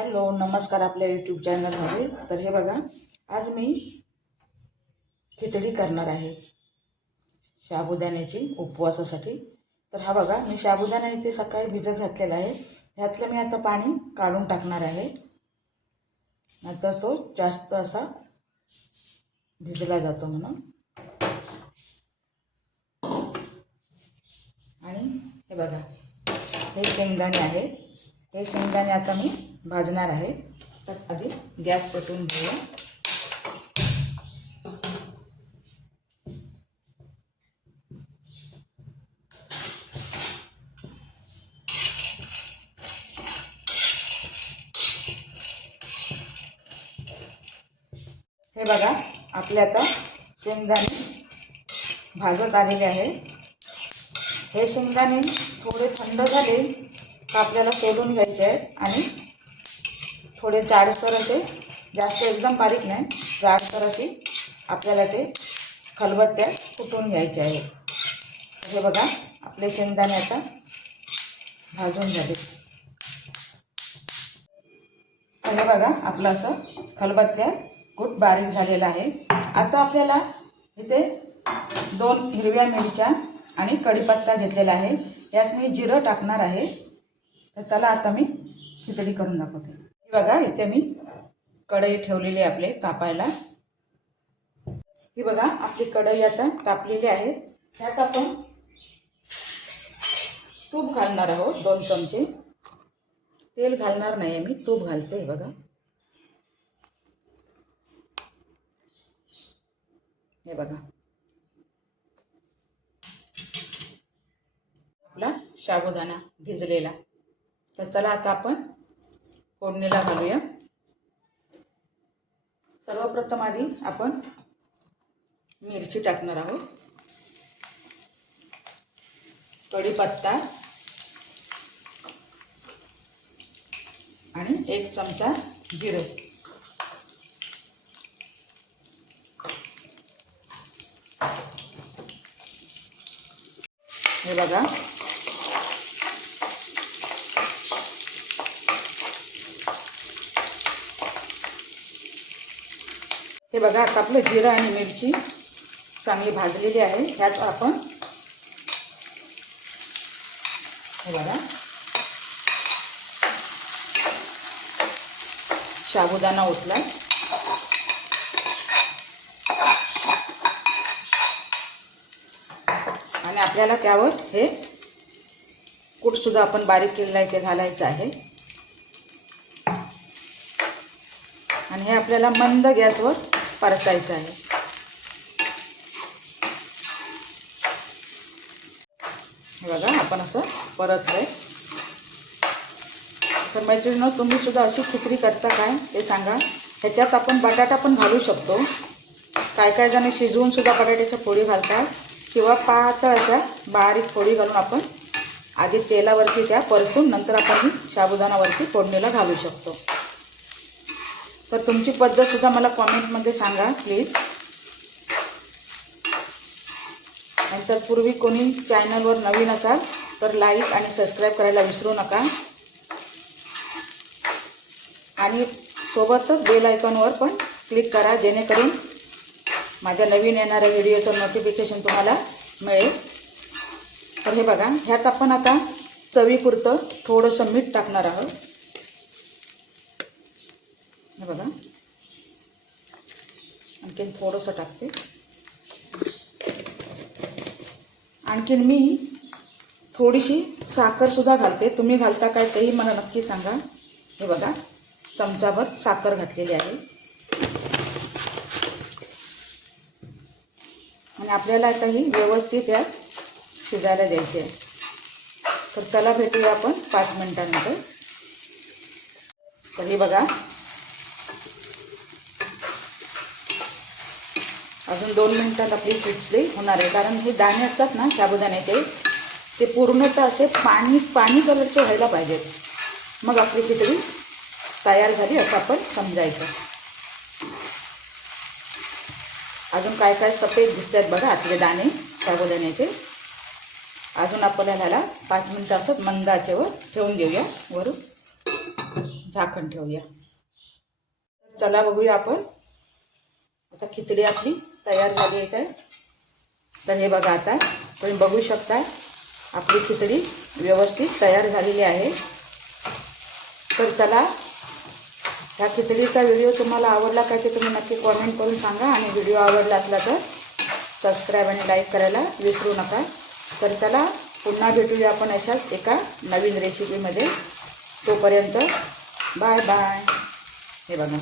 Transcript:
Hello नमस्कार आपल्या YouTube चॅनलमध्ये तर हे बघा आज मी खिचडी करणार आहे शाबुदाण्याची उपवासासाठी. तर हा बघा मी शाबुदाण्याचे इथे सकाळी भिजत घातलेला आहे. ह्यातलं मी आता पाणी काढून टाकणार आहे. नंतर तो जास्त असा भिजला जातो म्हणून. आणि हे बघा हे शेंगदाणे आहेत. हे शेंगदाणे आता मी भाजणार आहे. तर आधी गॅस पटवून घेऊया. हे बघा आपले आता शेंगदाणे भाजत आलेले आहे. हे शेंगदाणे थोडे थंड झाले का आपल्याला सोडून घ्यायचे आहेत आणि थोडे जाडसर असे जास्त एकदम बारीक नाही जाडसर अशी आपल्याला ते खलबत्त्या कुटून घ्यायचे आहे हे बघा आपले शेंगदाणे आता भाजून झाले. हे बघा आपलं असं खलबत्त्या कूट बारीक झालेलं आहे. आता आपल्याला इथे दोन हिरव्या मिरच्या आणि कढीपत्ता घेतलेला आहे. यात मी जिरं टाकणार आहे. तर चला आता मी खिचडी करून दाखवते. बघा इथे मी कढई ठेवलेली आहे आपले तापायला. ही बघा आपली कढई आता तापलेली आहे. त्यात आपण तूप घालणार आहोत दोन चमचे. तेल घालणार नाही आहे मी तूप घालते हे बघा. हे बघा. आपला साबुदाणा भिजलेला. तर चला आता आपण फोडणीला घालूया. सर्वप्रथम आधी आपण मिरची टाकणार आहोत. कढीपत्ता आणि एक चमचा जिरं. हे बघा. हे बघा आता आपलं जिरं आणि मिरची चांगली भाजलेली आहे. ह्यात आपण हे बघा. साबुदाणा ओतला आणि आपल्याला त्यावर हे कूटसुद्धा आपण बारीक केलेलं आहे ते घालायचं आहे. आणि हे आपल्याला मंद गॅसवर परतायचं आहे. बघा आपण असं परत आहे. तर मैत्रिणीनं तुम्ही सुद्धा अशी खिचडी करता काय ते सांगा. ह्याच्यात आपण बटाटा पण घालू शकतो. काय काय जण शिजवून सुद्धा बटाट्याच्या फोडी घालतात. किंवा पातळ अशा बारीक फोडी घालून आपण आधी तेलावरती त्या परतून नंतर आपण साबुदाणावरती फोडणीला घालू शकतो. तर तुमची पद्धतसुद्धा मला कॉमेंटमध्ये सांगा प्लीज नंतर पूर्वी कोणी चॅनलवर नवीन असाल तर लाईक आणि सबस्क्राईब करायला विसरू नका. आणि सोबतच बेल आयकॉनवर पण क्लिक करा जेणेकरून माझ्या नवीन येणाऱ्या व्हिडिओचं नोटिफिकेशन तुम्हाला मिळेल. तर हे बघा ह्यात आपण आता चवीपुरतं थोडंसं मीठ टाकणार आहोत. हे बघा. आणखीन थोडंसं टाकते. आणखीन मी थोडीशी साखरसुद्धा घालते. तुम्ही घालता काय तेही मला नक्की सांगा. हे बघा चमचाभर साखर घातलेली आहे. आणि आपल्याला आता ही व्यवस्थित यात शिजायला द्यायची आहे. तर चला भेटूया आपण पाच मिनटानंतर. तर हे बघा अजून दोन मिनटात आपली खिचडी होणार आहे. कारण हे दाणे असतात ना साबुदाण्याचे ते पूर्णतः असे पाणी पाणी कलरचे व्हायला पाहिजेत. मग आपली खिचडी तयार झाली असं आपण समजायचं. अजून काय काय सफेद दिसतात बघा आपले दाणे साबुदाण्याचे. अजून आपल्याला ह्याला पाच मिनटं असत मंदाच्यावर ठेवून देऊया. वरून झाकण ठेवूया. चला बघूया आपण. आता खिचडी आपली तयार झाली आहे काय? तर हे बघा आता तुम्ही बघू शकता आपली खिचडी व्यवस्थित तयार झालेली आहे. तर चला ह्या खिचडीचा व्हिडिओ तुम्हाला आवडला काय ते तुम्ही नक्की कॉमेंट करून सांगा आणि व्हिडिओ आवडला असला तर सबस्क्राईब आणि लाईक करायला विसरू नका. तर चला पुन्हा भेटूया आपण अशाच एका नवीन रेसिपीमध्ये तोपर्यंत बाय बाय हे बघा.